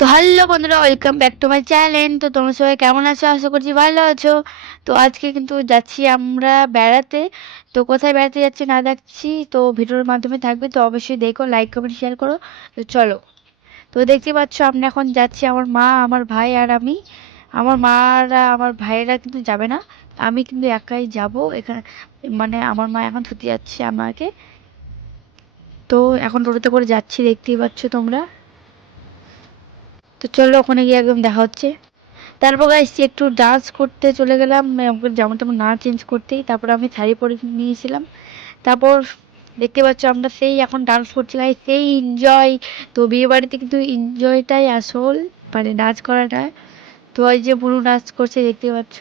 তো হ্যালো বন্ধুরা welcome back to my channel তো তোমরা সবাই কেমন আছো? আশা করছি ভালো আছো। তো আজকে কিন্তু যাচ্ছি আমরা বেড়াতে। তো কোথায় বেড়াতে যাচ্ছি না যাচ্ছি তো ভিডিওর মাধ্যমে থাকবে। তো অবশ্যই দেখো লাইক কমেন্ট শেয়ার করো। তো চলো। তো দেখতে পাচ্ছ, আমরা এখন যাচ্ছি আমার মা, আমার ভাই আর আমি। আমার মারা, আমার ভাইয়েরা কিন্তু যাবে না। আমি কিন্তু একাই যাব। এখানে মানে আমার মা এখন ছুটি যাচ্ছে আমাকে। তো এখন টোটোতে করে যাচ্ছি, দেখতেই পাচ্ছ তোমরা। তো চলো ওখানে গিয়ে একদম দেখা হচ্ছে। তারপর গাইছি একটু ডান্স করতে চলে গেলাম যেমন তেমন না চেঞ্জ করতেই। তারপর আমি শাড়ি পরে নিয়েছিলাম। তারপর দেখতে পাচ্ছ আমরা সেই এখন ডান্স করছি গাই সেই এনজয় তো বিয়ে বাড়িতে কিন্তু এনজয়টাই আসল মানে নাচ করাটা। তো ওই যে বুনু নাচ করছে দেখতে পাচ্ছ।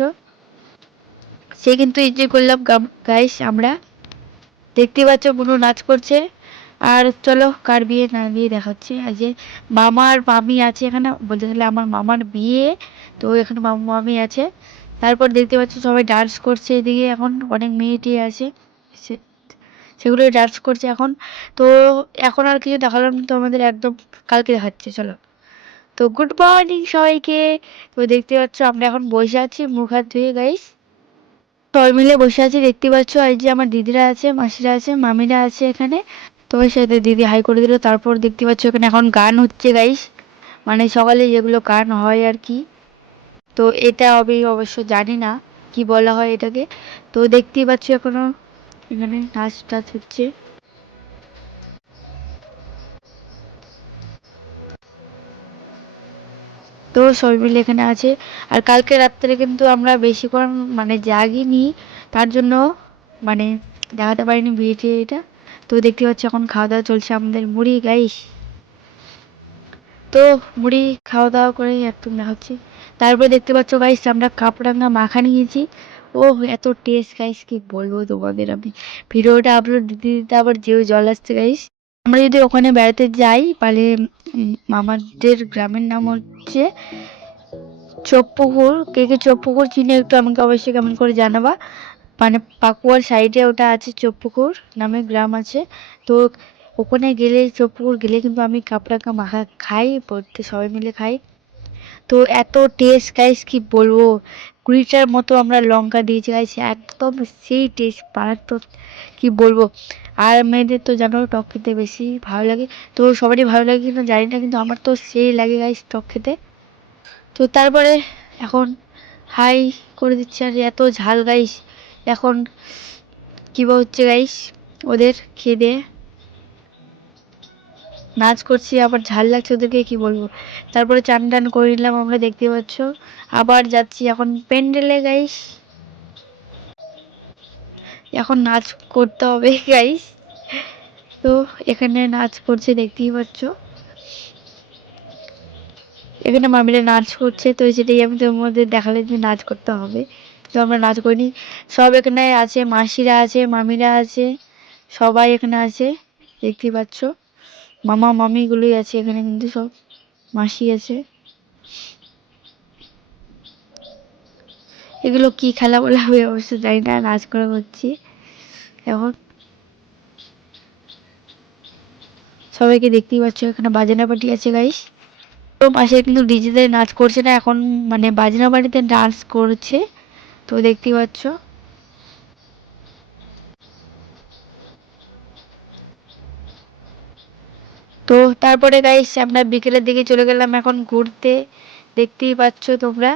সে কিন্তু এনজয় করলাম গাইস আমরা। দেখতে পাচ্ছ বুনু নাচ করছে। আর চলো, কার বিয়ে না বিয়ে দেখাচ্ছি। আর যে মামার মামি আছে এখানে, বলতে গেলে আমার মামার বিয়ে, তো এখানে মামা মামি আছে। তারপর দেখতে পাচ্ছ সবাই ডান্স করছে এদিকে, এখন অনেক মেয়েটি আছে। সেগুলো ডান্স করছে এখন। তো এখন আর কিছু দেখালাম তো আমাদের একদম কালকে দেখাচ্ছে, চলো। তো গুড মর্নিং সবাইকে। তো দেখতে পাচ্ছ আমরা এখন বসে আছি, মুখ হাত ধুয়ে গাইস সবাই মিলে বসে আছি, দেখতে পাচ্ছ এই যে আমার দিদিরা আছে, মাসিরা আছে, মামিরা আছে এখানে। তোমার সাথে দিদি হাই করে দিল, তারপর দেখতে পাচ্ছ এখানে এখন গান হচ্ছে গাইস মানে সকালে যেগুলো গান হয় আর কি। তো এটা আমি অবশ্য জানি না কি বলা হয় এটাকে। তো দেখতেই পাচ্ছ এখনও এখানে নাচ টাচ হচ্ছে। তো সবাই মিলে এখানে আছে। আর কালকে রাত্রে কিন্তু আমরা বেশিক্ষণ মানে জাগিনি, তার জন্য মানে দেখাতে পারিনি বিয়েটি এটা তো দেখতে পাচ্ছি এখন খাওয়া দাওয়া চলছে আমাদের মুড়ি গাইস তো মুড়ি খাওয়া দাওয়া করে একদম দেখাচ্ছি তারপরে দেখতে পাচ্ছ গাইস আমরা কাপড়াঙ্গা মাখা নিয়েছি। ও এত টেস্ট গাইস কি বলব তোমাদের আমি। ভিডিওটা আপলোড দিতে দিতে আবার যেও জল আসছে গাইস আমরা যদি ওখানে বেড়াতে যাই তাহলে উম, আমাদের গ্রামের নাম হচ্ছে চোপপুকুর। কে কে চোপপুকুর চিনে একটু আমাকে অবশ্যই কেমন করে জানাবা। মানে পাকুয়ার সাইডে ওটা আছে চোপপুকুর, নামে গ্রাম আছে। তো ওখানে গেলে, চোপপুকুর গেলে কিন্তু আমি কাপড়াকা মাখা খাই বলতে সবাই মিলে খাই। তো এত টেস্ট গাইস কি বলব? কুড়িটার মতো আমরা লঙ্কা দিয়েছি গাইস একদম সেই টেস্ট মারাত্মক, কি বলব? আর মেয়েদের তো জানো, টক খেতে বেশি ভালো লাগে। তো সবারই ভালো লাগে কিনা জানি না, কিন্তু আমার তো সেই লাগে গাইস টক খেতে। তো তারপরে এখন হাই করে দিচ্ছে, আর এত ঝাল গাইস এখন কী হচ্ছে গাইস ওদের খেয়ে নাচ করছি, আবার ঝাল লাগছে ওদেরকে, কি বলব? তারপরে চান টান করে নিলাম আমরা, দেখতে পাচ্ছ। আবার যাচ্ছি এখন প্যান্ডেলে গাইস এখন নাচ করতে হবে গাইস তো এখানে নাচ করছে, দেখতেই পাচ্ছ। এখানে মামিরা নাচ করছে, তো সেটাই আমি তোমাদের দেখালে যে নাচ করতে হবে। তো আমরা নাচ করিনি। সব এখানে আছে, মাসিরা আছে, মামিরা আছে, সবাই এখানে আছে, দেখতেই পাচ্ছ। মামা, মামিগুলোই আছে এখানে কিন্তু সব, মাসি আছে। এগুলো কি খেলা বলা হবে অবশ্য জানি না, নাচ করে করছি। এখন সবাইকে দেখতেই পাচ্ছ, এখানে বাজানা পার্টি আছে গাইস তো পাশে কিন্তু ডিজেতে নাচ করছে না, এখন মানে বাজনা বাড়িতে ডান্স করছে। তো দেখতেই পাচ্ছ। তো তারপরে গাইস আমরা বিকেলের দিকে চলে গেলাম এখন ঘুরতে। দেখতেই পাচ্ছ তোমরা।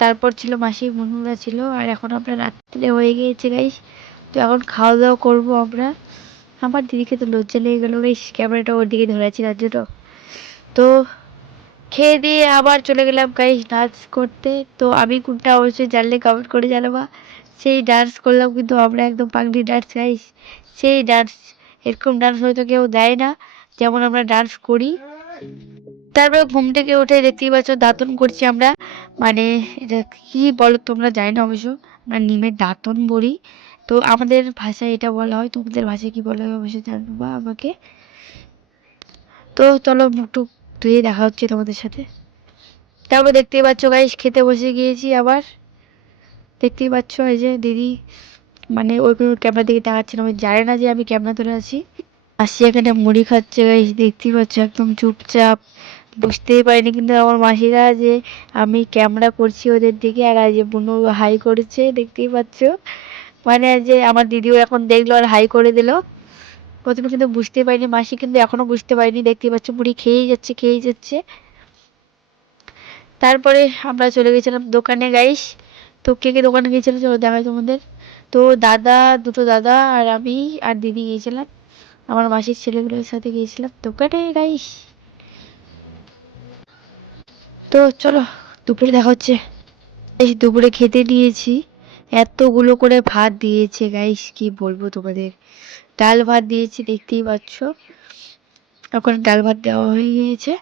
তারপর ছিল মাসি মনুরা ছিল, আর এখন আমরা রাত্রে হয়ে গিয়েছে গাইস তো এখন খাওয়া দাওয়া করব আমরা। আমার দিদিকে তো লজ্জা লেগে গেলো গাইস ক্যামেরাটা ওর দিকে ধরেছি তার জন্য। তো খেয়ে দিয়ে আবার চলে গেলাম গাইস ডান্স করতে। তো আমি কোনটা অবশ্যই জানলে কমেন্ট করে জানাবা। সেই ডান্স করলাম কিন্তু আমরা একদম পাগলি ডান্স গাইস সেই ডান্স এরকম ডান্স হয়তো কেউ দেয় না। যেমন আমরা ডান্স করি। তারপরে ঘুম থেকে উঠে দেখতেই পাচ্ছ দাঁতন করছি আমরা। মানে এটা কি বলো তোমরা জানি না অবশ্য। আমরা নিমের দাঁতন বলি। তো আমাদের ভাষায় এটা বলা হয়। তোমাদের ভাষায় কি বলা হয় অবশ্যই জানবা আমাকে। তো চলো মুখটুক ধুয়ে দেখা হচ্ছে তোমাদের সাথে। তারপর দেখতেই পাচ্ছ গাইস খেতে বসে গিয়েছি আবার। দেখতেই পাচ্ছ এই যে দিদি মানে ওই ক্যামেরা দিকে তাকাচ্ছে না আমি জানে না যে আমি ক্যামেরা ধরে আছি। আসছি এখানে মুড়ি খাচ্ছে গাইস দেখতেই পাচ্ছ একদম চুপচাপ। বুঝতেই পারিনি কিন্তু আমার মাসিরা যে আমি ক্যামেরা করছি ওদের দিকে আর যে বুনু হাই করেছে, দেখতেই পাচ্ছ। মানে যে আমার দিদিও এখন দেখল আর হাই করে দিল। প্রথমে কিন্তু বুঝতে পারিনি, মাসি কিন্তু এখনও বুঝতে পারিনি। দেখতে পাচ্ছ বুড়ি খেয়েই যাচ্ছে খেয়েই যাচ্ছে। তারপরে আমরা চলে গেছিলাম দোকানে গাইস তো কে কে দোকানে গিয়েছিলাম চলো দেখাই তোমাদের। তো দাদা, দুটো দাদা আর আমি আর দিদি গিয়েছিলাম। আমার মাসির ছেলেগুলোর সাথে গিয়েছিলাম দোকানে গাইস তো চলো, দুপুরে দেখা হচ্ছে। এই দুপুরে খেতে নিয়েছি এতগুলো করে ভাত দিয়েছে গাইস কি বলব তোমাদের? ডাল ভাত দিয়েছি, দেখতেই পাচ্ছ। এখন ডাল ভাত দেওয়া হয়ে গিয়েছে।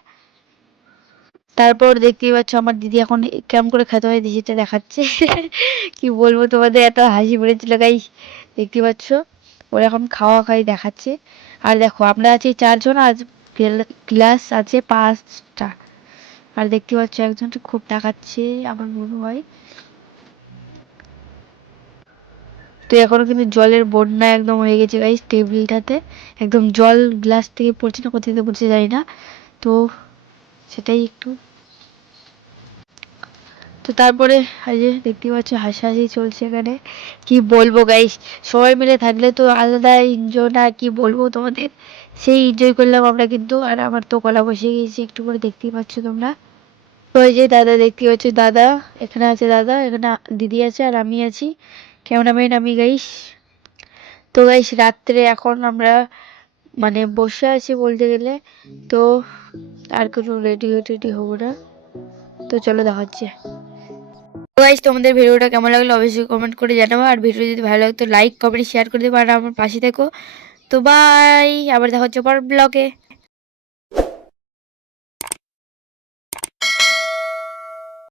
তারপর দেখতেই পাচ্ছ আমার দিদি এখন কেমন করে খেতে হয়, দিদিটা দেখাচ্ছে। কি বলব তোমাদের, এত হাসি পড়েছিল গাইস দেখতে পাচ্ছ, ওর এখন খাওয়া খাই দেখাচ্ছে। আর দেখো, আমরা আছি চারজন, আর গ্লাস আছে পাঁচটা। আর দেখতে পাচ্ছ একজন খুব দেখাচ্ছে, আমার মনে হয়। তো এখনও কিন্তু জলের বন্যা একদম হয়ে গেছে গাইস টেবিলটাতে। একদম জল গ্লাস থেকে পড়ছে না কোথা থেকে পড়ছে জানি না। তো সেটাই একটু। তো তারপরে আজ দেখতে পাচ্ছ, হাসাহাসি চলছে এখানে। কি বলব গাইস সবাই মিলে থাকলে তো আলাদা এনজয় না, কি বলব তোমাদের? সেই এনজয় করলাম আমরা কিন্তু, আর আমার তো গলা বসে গিয়েছে একটু করে দেখতেই পাচ্ছ তোমরা। তো ওই যে দাদা, দেখতে পাচ্ছ দাদা, এখানে আছে দাদা, এখানে দিদি আছে আর আমি আছি। ক্যামেরাম্যান আমি গাইস? তো গাইস, রাত্রে এখন আমরা মানে বসে আছি বলতে গেলে, তো আর কোনো রেডি টেডি হব না। তো চলো দেখা হচ্ছে। গাইস, তোমাদের ভিডিওটা কেমন লাগল অবশ্যই কমেন্ট করে জানাব আর ভিডিও যদি ভালো লাগতো লাইক কমেন্ট শেয়ার করে দেবো আর আমার পাশে থেকো। তো বাই আবার দেখা হচ্ছে পর ব্লগে